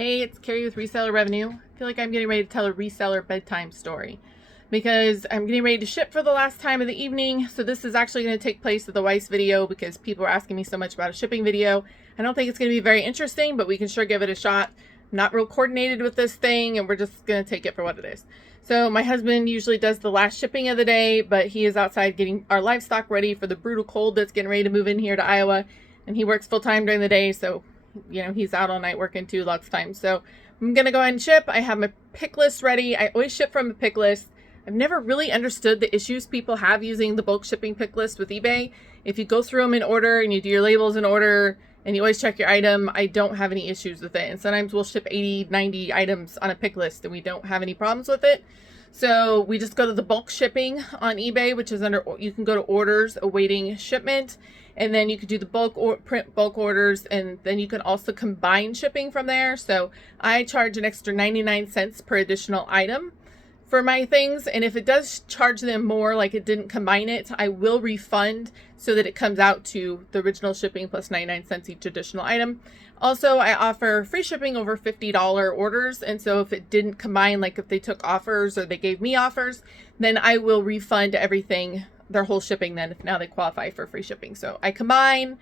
Hey, it's Carrie with Reseller Revenue. I feel like I'm getting ready to tell a reseller bedtime story because I'm getting ready to ship for the last time of the evening. So this is actually going to take place at the Weiss video because people are asking me so much about a shipping video. I don't think it's going to be very interesting, but we can sure give it a shot. I'm not real coordinated with this thing, and we're just going to take it for what it is. So my husband usually does the last shipping of the day, but he is outside getting our livestock ready for the brutal cold that's getting ready to move in here to Iowa. And he works full time during the day, so you know, he's out all night working too lots of times. So I'm going to go ahead and ship. I have my pick list ready. I always ship from a pick list. I've never really understood the issues people have using the bulk shipping pick list with eBay. If you go through them in order and you do your labels in order and you always check your item, I don't have any issues with it. And sometimes we'll ship 80, 90 items on a pick list and we don't have any problems with it. So we just go to the bulk shipping on eBay, which is under, you can go to orders awaiting shipment, and then you could do the bulk or print bulk orders, and then you can also combine shipping from there. So I charge an extra 99 cents per additional item for my things. And if it does charge them more, like it didn't combine it, I will refund so that it comes out to the original shipping plus 99 cents each additional item. Also, I offer free shipping over $50 orders. And so if it didn't combine, like if they took offers or they gave me offers, then I will refund everything, their whole shipping then, if now they qualify for free shipping. So I combine,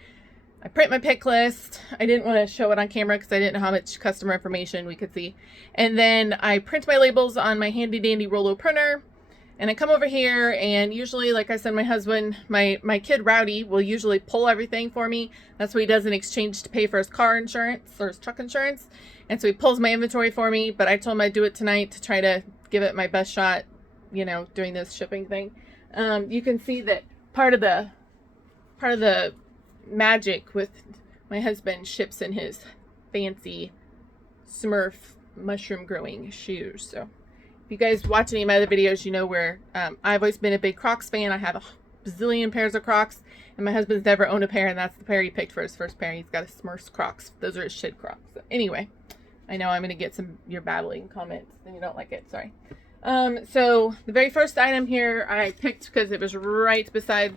I print my pick list. I didn't want to show it on camera because I didn't know how much customer information we could see. And then I print my labels on my handy dandy Rollo printer. And I come over here, and usually, like I said, my husband, my kid Rowdy will usually pull everything for me. That's what he does in exchange to pay for his car insurance or his truck insurance. And so he pulls my inventory for me, but I told him I'd do it tonight to try to give it my best shot, you know, doing this shipping thing. You can see that part of the magic with my husband ships in his fancy Smurf mushroom growing shoes. So if you guys watch any of my other videos, you know where I've always been a big Crocs fan. I have a bazillion pairs of Crocs, and my husband's never owned a pair, and that's the pair he picked for his first pair. He's got a Smurfs Crocs. Those are his shit Crocs. So anyway, I know I'm going to get some your babbling comments and you don't like it. Sorry. So the very first item here I picked because it was right beside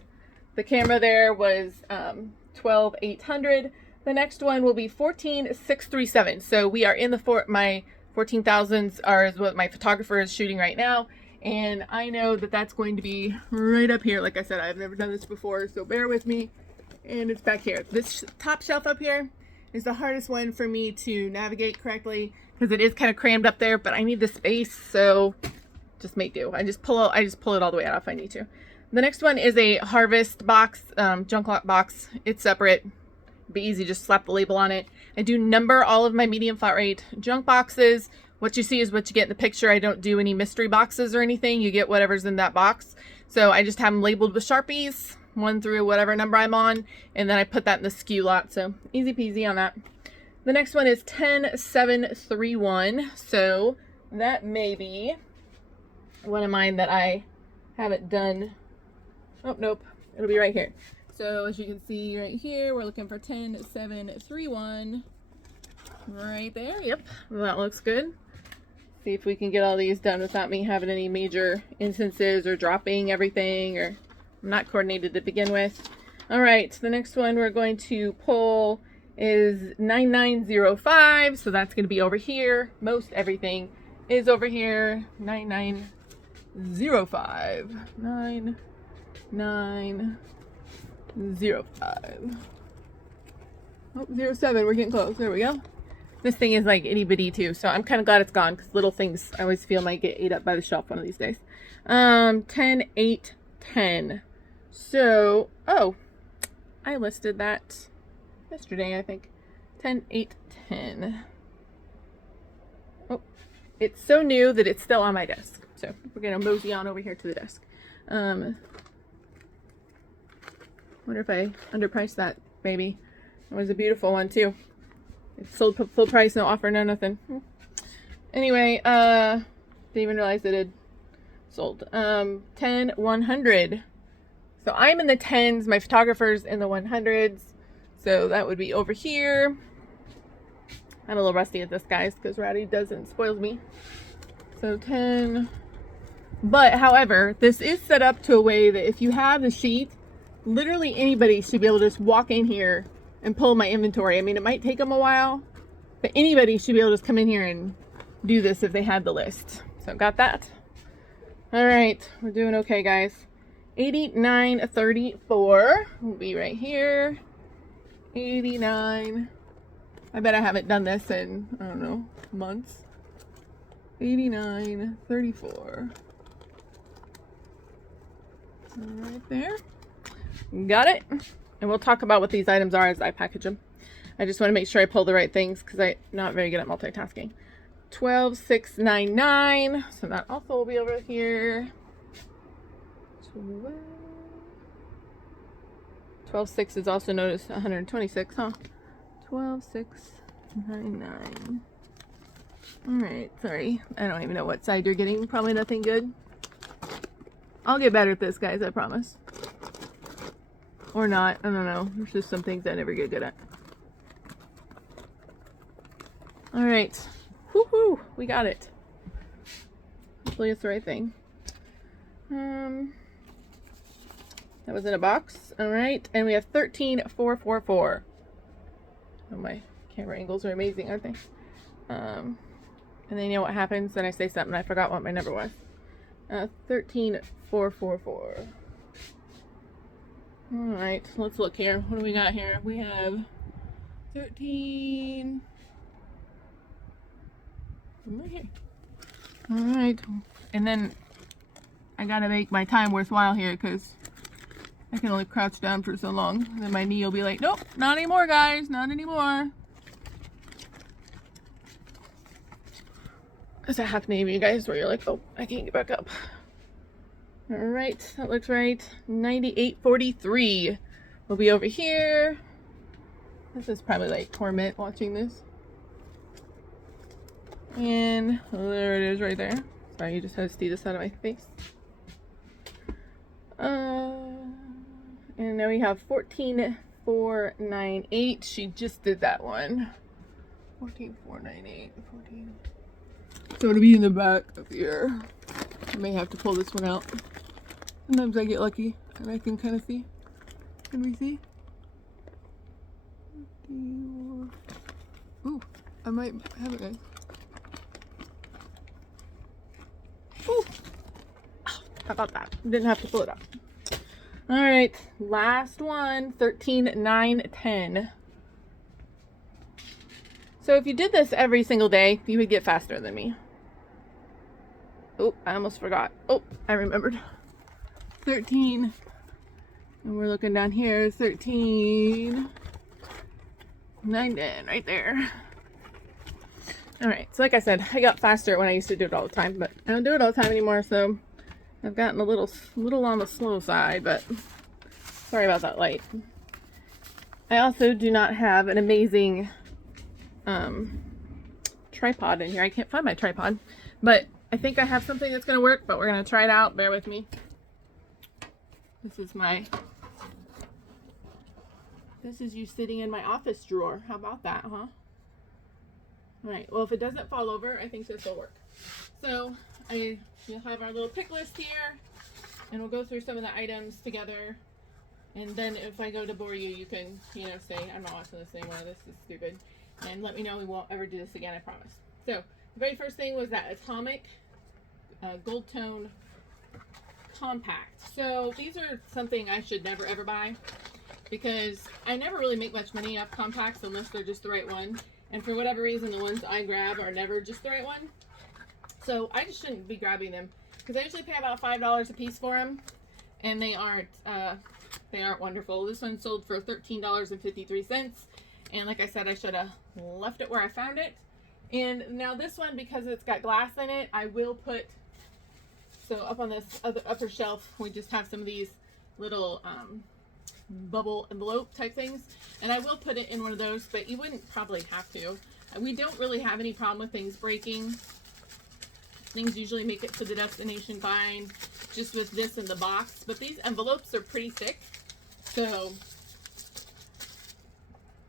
the camera there was 12,800. The next one will be 14,637. So we are in the my 14,000s are is what my photographer is shooting right now, and I know that that's going to be right up here. Like I said, I've never done this before, so bear with me. And it's back here. This top shelf up here is the hardest one for me to navigate correctly because it is kind of crammed up there, but I need the space, so just make do. I just pull it all the way out if I need to. The next one is a harvest box, junk lot box. It's separate. Be easy, just slap the label on it. I do number all of my medium flat rate junk boxes. What you see is what you get in the picture. I don't do any mystery boxes or anything. You get whatever's in that box. So I just have them labeled with Sharpies, 1 through whatever number I'm on, and then I put that in the SKU lot. So easy peasy on that. The next one is 10,731. So that may be one of mine that I haven't done. Oh, nope. It'll be right here. So as you can see right here, we're looking for 10,731 right there. Yep, that looks good. See if we can get all these done without me having any major instances or dropping everything, or I'm not coordinated to begin with. All right, the next one we're going to pull is 9905. So that's going to be over here. Most everything is over here. 9905. 9905. Oh, 07, we're getting close. There we go. This thing is like itty bitty too, so I'm kind of glad it's gone because little things I always feel might get ate up by the shelf one of these days. 10, 8, 10. So, oh, I listed that yesterday, I think. 10, 8, 10. Oh, it's so new that it's still on my desk. So we're gonna mosey on over here to the desk. Wonder if I underpriced that, maybe. It was a beautiful one too. It's sold full price, no offer, no nothing. Anyway, didn't even realize it had sold. 10, 100. So I'm in the 10s, my photographer's in the 100s. So that would be over here. I'm a little rusty at this, guys, because Rowdy doesn't spoils me. So 10. But however, this is set up to a way that if you have the sheet, literally anybody should be able to just walk in here and pull my inventory. I mean, it might take them a while, But anybody should be able to just come in here and do this if they had the list. So got that. All right, we're doing okay, guys. 89.34 will be right here. 89. I bet I haven't done this in, I don't know, months. 89.34. Right there. Got it. And we'll talk about what these items are as I package them. I just want to make sure I pull the right things because I'm not very good at multitasking. 12,699. So that also will be over here. 12.6 is also noticed 126, huh? 12,699. All right, sorry. I don't even know what side you're getting. Probably nothing good. I'll get better at this, guys, I promise. Or not. I don't know. There's just some things I never get good at. All right. Woohoo! We got it. Hopefully it's the right thing. That was in a box. All right. And we have 13,444. Oh, my camera angles are amazing, aren't they? And then you know what happens? Then I say something. I forgot what my number was. 13,444. All right. Let's look here. What do we got here? We have 13. Right here. All right. And then I got to make my time worthwhile here because I can only crouch down for so long. And then my knee will be like, nope, not anymore, guys. Not anymore. Does that happen to any of you guys where you're like, oh, I can't get back up? All right, that looks right. 98.43 will be over here. This is probably like torment watching this. And there it is right there. Sorry, you just had to see this out of my face. And now we have 14,498. She just did that one. 14,498. 14. So it'll be in the back of here. I may have to pull this one out. Sometimes I get lucky and I can kind of see. Can we see? Ooh, I might have it, guys. Ooh. How about that? Didn't have to pull it out. All right, last one, 13,910. So if you did this every single day, you would get faster than me. Oh, I almost forgot. Oh, I remembered. 13. And we're looking down here, 13,910 right there. All right, so like I said, I got faster when I used to do it all the time, but I don't do it all the time anymore, so I've gotten a little on the slow side, but sorry about that light. I also do not have an amazing tripod in here. I can't find my tripod, but I think I have something that's going to work, but we're going to try it out. Bear with me. This is you sitting in my office drawer. How about that, huh? All right, well, if it doesn't fall over, I think this will work. So we'll have our little pick list here, and we'll go through some of the items together. And then if I go to bore you, you can, say, I'm not watching this anymore. This is stupid. And let me know. We won't ever do this again, I promise. So the very first thing was that Atomic Gold Tone Compact. So these are something I should never ever buy because I never really make much money off compacts unless they're just the right one. And for whatever reason, the ones I grab are never just the right one. So I just shouldn't be grabbing them because I usually pay about $5 a piece for them, and they aren't wonderful. This one sold for $13.53, and like I said, I should have left it where I found it. And now this one, because it's got glass in it, I will put, so up on this upper shelf, we just have some of these little bubble envelope type things, and I will put it in one of those, but you wouldn't probably have to. We don't really have any problem with things breaking. Things usually make it to the destination fine, just with this in the box, but these envelopes are pretty thick, so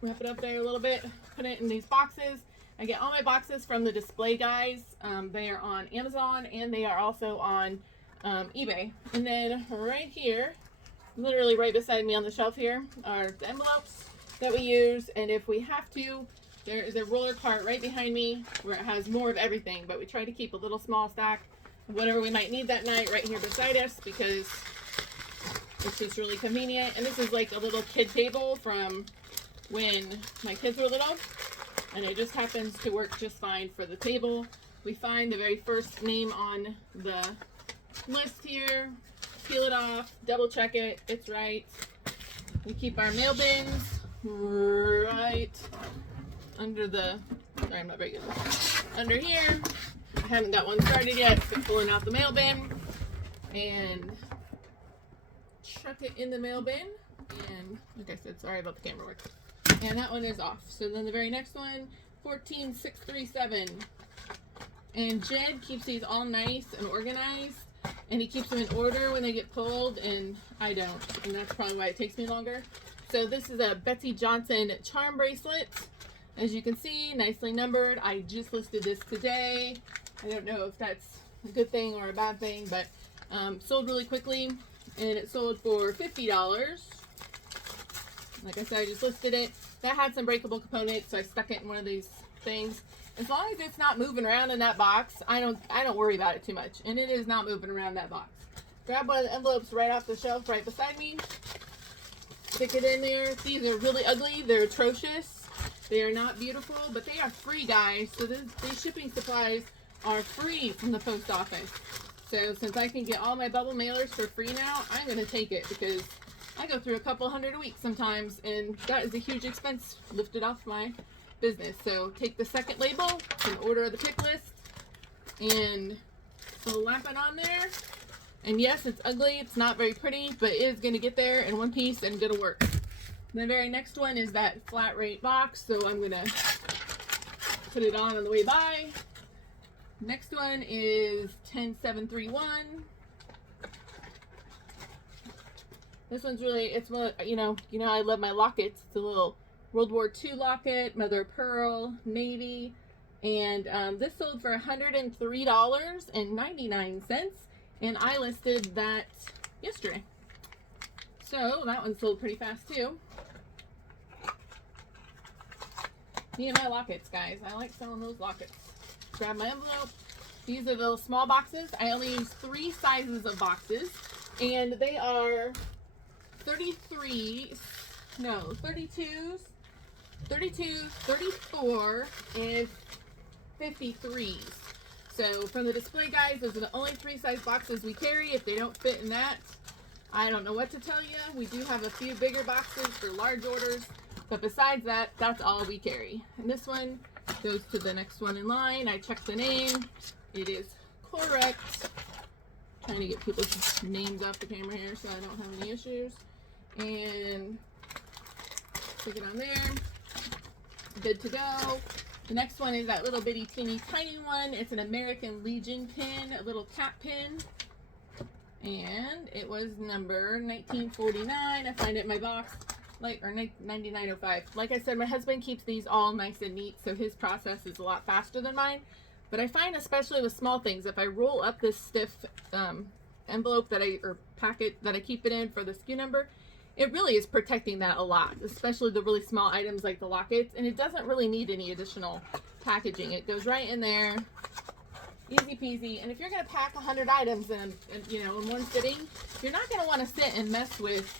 wrap it up there a little bit, put it in these boxes. I get all my boxes from the Display Guys. They are on Amazon, and they are also on eBay. And then right here, literally right beside me on the shelf here, are the envelopes that we use. And if we have to, There is a roller cart right behind me where it has more of everything, but we try to keep a little small stack of whatever we might need that night right here beside us because it's just really convenient. And this is like a little kid table from when my kids were little, and it just happens to work just fine for the table. We find the very first name on the list here, peel it off, double check it, it's right. We keep our mail bins right under the, sorry, I'm not very good, under here. I haven't got one started yet, so pulling out the mail bin and chuck it in the mail bin. And like I said, sorry about the camera work. And that one is off. So then the very next one, 14637. And Jed keeps these all nice and organized, and he keeps them in order when they get pulled, and I don't, and that's probably why it takes me longer. So this is a Betsy Johnson charm bracelet. As you can see, nicely numbered. I just listed this today. I don't know if that's a good thing or a bad thing, but sold really quickly, and it sold for $50. Like I said, I just listed it. That had some breakable components, so I stuck it in one of these things. As long as it's not moving around in that box, I don't worry about it too much. And it is not moving around that box. Grab one of the envelopes right off the shelf right beside me. Stick it in there. These are really ugly. They're atrocious. They are not beautiful, but they are free, guys. So these shipping supplies are free from the post office. So since I can get all my bubble mailers for free now, I'm going to take it because I go through a couple hundred a week sometimes, and that is a huge expense lifted off my business. So take the second label in order of the pick list and slap it on there. And yes, it's ugly, it's not very pretty, but it is going to get there in one piece and gonna work. The very next one is that flat rate box, so I'm gonna put it on the way by. Next one is 10731. This one's really, it's you know I love my lockets. It's a little World War II locket, mother of pearl, navy, and this sold for $103.99, and I listed that yesterday. So that one sold pretty fast too. Me and my lockets, guys. I like selling those lockets. Grab my envelope. These are the small boxes. I only use 3 sizes of boxes, and they are 32s, 34, and 53s. So from the display, guys, those are the only 3 size boxes we carry. If they don't fit in that, I don't know what to tell you. We do have a few bigger boxes for large orders, but besides that, that's all we carry. And this one goes to the next one in line. I checked the name. It is correct. Trying to get people's names off the camera here so I don't have any issues. And stick it on there. Good to go. The next one is that little bitty teeny tiny one. It's an American Legion pin, a little cap pin. And it was number 1949. I find it in my box, or 9905. Like I said, my husband keeps these all nice and neat, so his process is a lot faster than mine. But I find, especially with small things, if I roll up this stiff envelope or packet that I keep it in for the SKU number, it really is protecting that a lot, especially the really small items like the lockets, and it doesn't really need any additional packaging. It goes right in there, easy peasy. And if you're going to pack 100 items in one sitting, you're not going to want to sit and mess with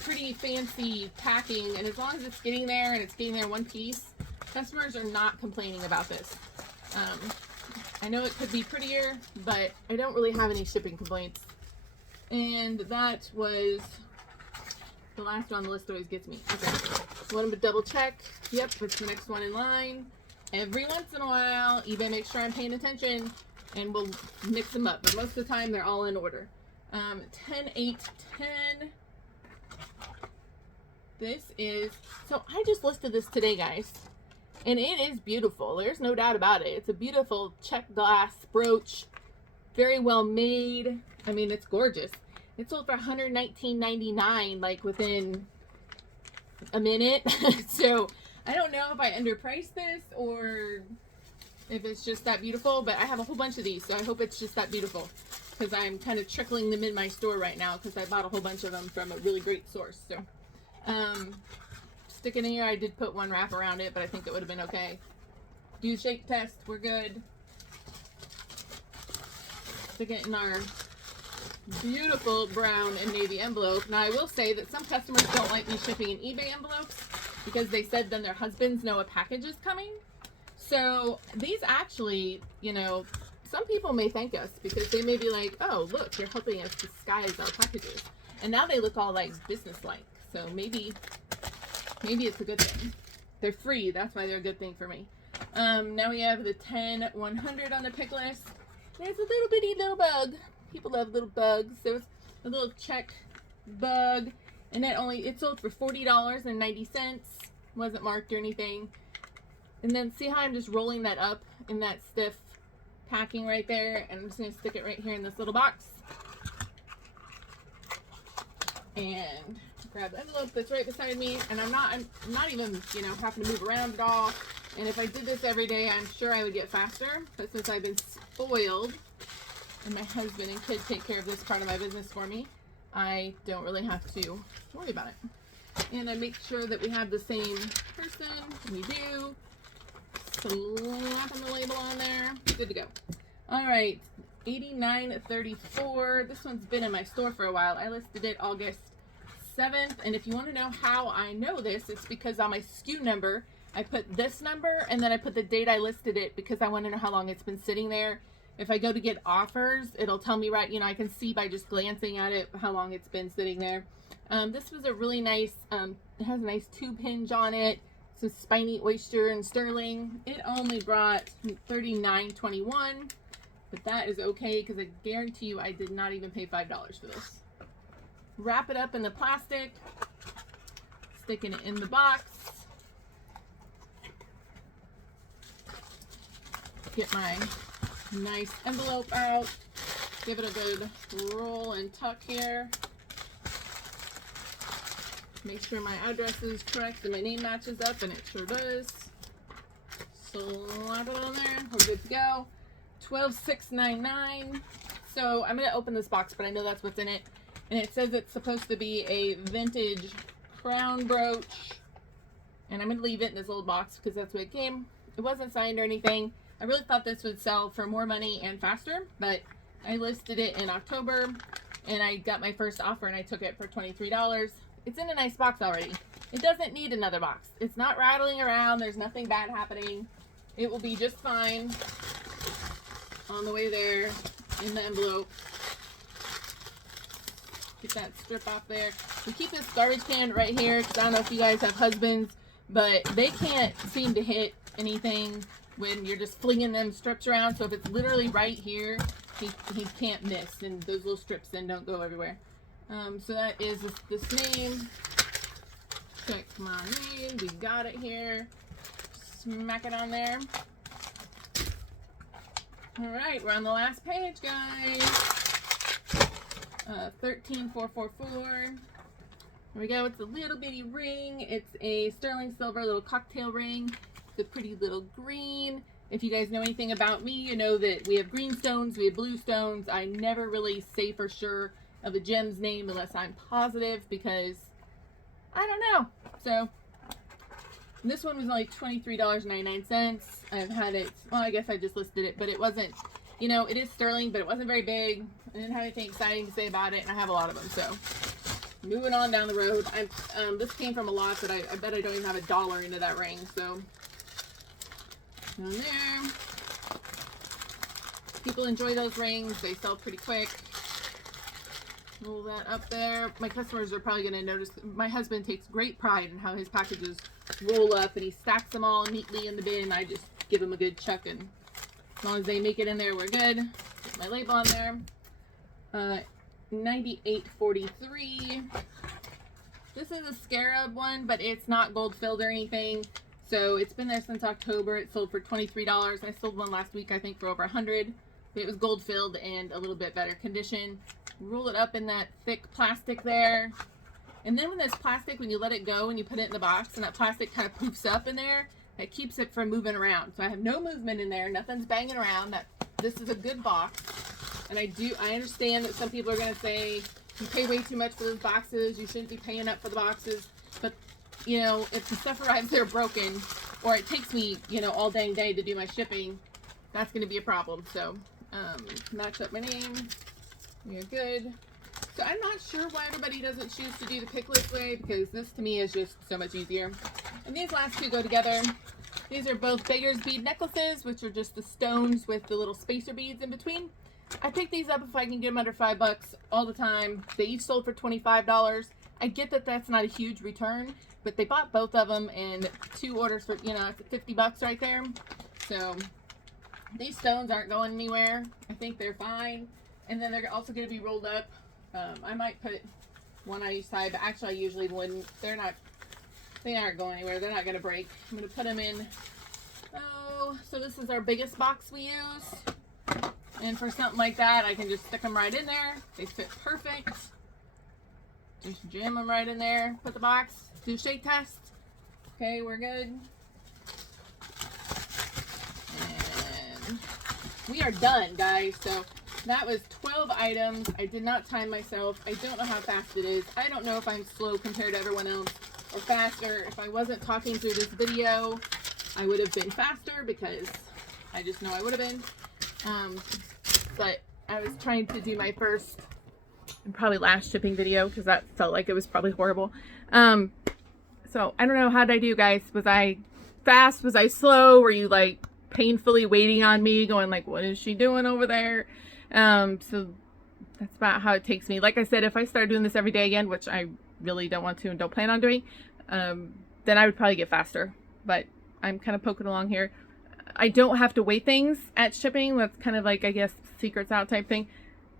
pretty fancy packing. And as long as it's getting there and it's getting there in one piece, customers are not complaining about this. I know it could be prettier, but I don't really have any shipping complaints. And that was the last one on the list. Always gets me. Okay, want to double check. Yep, it's the next one in line. Every once in a while, eBay makes sure I'm paying attention, and we'll mix them up. But most of the time, they're all in order. 10-8-10. This is, so I just listed this today, guys, and it is beautiful. There's no doubt about it. It's a beautiful check glass brooch, very well made. I mean, it's gorgeous. It sold for $119.99, like within a minute. So I don't know if I underpriced this or if it's just that beautiful, but I have a whole bunch of these, so I hope it's just that beautiful, because I'm kind of trickling them in my store right now because I bought a whole bunch of them from a really great source. So stick it in here. I did put one wrap around it, but I think it would have been okay. Do shake test. We're good. Stick it in our beautiful brown and navy envelope. Now I will say that some customers don't like me shipping in eBay envelopes because they said then their husbands know a package is coming. So these actually, you know, some people may thank us because they may be like, oh, look, you're helping us disguise our packages. And now they look all like business-like. So maybe it's a good thing. They're free. That's why they're a good thing for me. Now we have the 10-100 on the pick list. There's a little bitty little bug. People love little bugs. There was a little check bug, and it sold for $40.90. Wasn't marked or anything. And then see how I'm just rolling that up in that stiff packing right there, and I'm just gonna stick it right here in this little box. And grab the envelope that's right beside me, and I'm not even, you know, having to move around at all. And if I did this every day, I'm sure I would get faster. But since I've been spoiled and my husband and kids take care of this part of my business for me, I don't really have to worry about it. And I make sure that we have the same person. We do. Slapping the label on there. Good to go. All right, $89.34. This one's been in my store for a while. I listed it August 7th. And if you want to know how I know this, it's because on my SKU number, I put this number and then I put the date I listed it because I want to know how long it's been sitting there. If I go to get offers, it'll tell me right, you know, I can see by just glancing at it how long it's been sitting there. This was a really nice, it has a nice tube hinge on it, some spiny oyster and sterling. It only brought $39.21, but that is okay because I guarantee you I did not even pay $5 for this. Wrap it up in the plastic, sticking it in the box. Get my nice envelope out, give it a good roll and tuck here. Make sure my address is correct and my name matches up, and it sure does. Slap it on there. We're good to go. $12.699. So I'm going to open this box, but I know that's what's in it. And it says it's supposed to be a vintage crown brooch. And I'm going to leave it in this old box because that's what it came. It wasn't signed or anything. I really thought this would sell for more money and faster, but I listed it in October and I got my first offer and I took it for $23. It's in a nice box already. It doesn't need another box. It's not rattling around. There's nothing bad happening. It will be just fine on the way there in the envelope. Get that strip off there. We keep this garbage can right here because I don't know if you guys have husbands, but they can't seem to hit anything when you're just flinging them strips around. So if it's literally right here, he can't miss, and those little strips then don't go everywhere. So that is this name. Check my name. We got it here. Smack it on there. All right, we're on the last page, guys. 13444. Here we go. It's a little bitty ring. It's a sterling silver little cocktail ring. The pretty little green. If you guys know anything about me, you know that we have green stones, we have blue stones. I never really say for sure of a gem's name unless I'm positive because I don't know. So this one was only $23.99. I've had it, well, I guess I just listed it, but it wasn't, you know, it is sterling, but it wasn't very big. I didn't have anything exciting to say about it, and I have a lot of them. So moving on down the road. This came from a lot that I bet I don't even have $1 into that ring. So down there. People enjoy those rings. They sell pretty quick. Roll that up there. My customers are probably going to notice my husband takes great pride in how his packages roll up, and he stacks them all neatly in the bin. I just give him a good chuck, and as long as they make it in there, we're good. Get my label on there. $98.43. This is a scarab one, but it's not gold filled or anything. So it's been there since October. It sold for $23. I sold one last week, I think, for over $100. It was gold filled and a little bit better condition. Roll it up in that thick plastic there. And then when this plastic, when you let it go and you put it in the box and that plastic kind of poofs up in there, it keeps it from moving around. So I have no movement in there. Nothing's banging around. This is a good box. And I understand that some people are going to say, you pay way too much for those boxes. You shouldn't be paying up for the boxes. But you know, if the stuff arrives there broken, or it takes me, you know, all dang day to do my shipping, that's going to be a problem. So, match up my name. You're good. So I'm not sure why everybody doesn't choose to do the pick list way, because this to me is just so much easier. And these last two go together. These are both beggar's bead necklaces, which are just the stones with the little spacer beads in between. I pick these up if I can get them under $5 all the time. They each sold for $25. I get that that's not a huge return, but they bought both of them, and 2 orders for, you know, it's $50 right there. So these stones aren't going anywhere. I think they're fine. And then they're also going to be rolled up. I might put one on each side, but actually I usually wouldn't. They aren't going anywhere. They're not going to break. I'm going to put them in. Oh, so this is our biggest box we use. And for something like that, I can just stick them right in there. They fit perfect. Just jam them right in there. Put the box. Do shake test. Okay, we're good. And we are done, guys. So that was 12 items. I did not time myself. I don't know how fast it is. I don't know if I'm slow compared to everyone else or faster. If I wasn't talking through this video, I would have been faster, because I just know I would have been. But I was trying to do my first and probably last shipping video, because that felt like it was probably horrible. So I don't know, how did I do, guys? Was I fast? Was I slow? Were you like painfully waiting on me, going like, what is she doing over there? So that's about how it takes me. Like I said, if I started doing this every day again, which I really don't want to and don't plan on doing, then I would probably get faster. But I'm kind of poking along here. I don't have to weigh things at shipping. That's kind of like, I guess, secrets out type thing.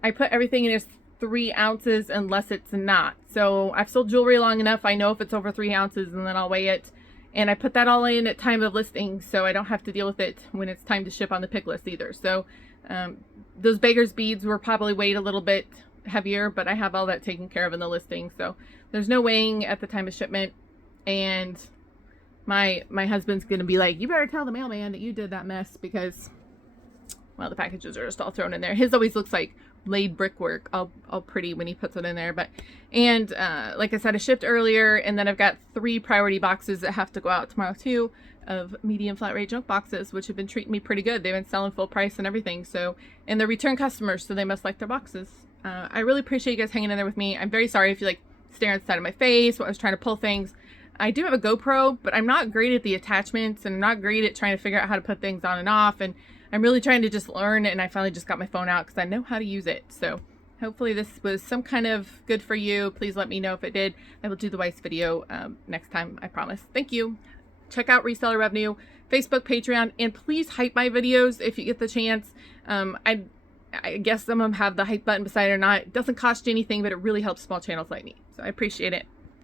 I put everything in as 3 ounces unless it's not. So I've sold jewelry long enough. I know if it's over 3 ounces, and then I'll weigh it. And I put that all in at time of listing, so I don't have to deal with it when it's time to ship on the pick list either. So those beggar's beads were probably weighed a little bit heavier, but I have all that taken care of in the listing. So there's no weighing at the time of shipment. And my husband's gonna be like, you better tell the mailman that you did that mess, because, well, the packages are just all thrown in there. His always looks like laid brickwork, all pretty when he puts it in there. But like I said, I shipped earlier, and then I've got 3 priority boxes that have to go out tomorrow too, of medium flat rate junk boxes, which have been treating me pretty good. They've been selling full price and everything. So, and they're return customers, so they must like their boxes. I really appreciate you guys hanging in there with me. I'm very sorry if you like staring at the side of my face when I was trying to pull things. I do have a GoPro, but I'm not great at the attachments, and I'm not great at trying to figure out how to put things on and off. And I'm really trying to just learn, and I finally just got my phone out because I know how to use it. So hopefully this was some kind of good for you. Please let me know if it did. I will do the Weiss video next time, I promise. Thank you. Check out Reseller Revenue, Facebook, Patreon, and please hype my videos if you get the chance. I guess some of them have the hype button beside it or not. It doesn't cost you anything, but it really helps small channels like me. So I appreciate it.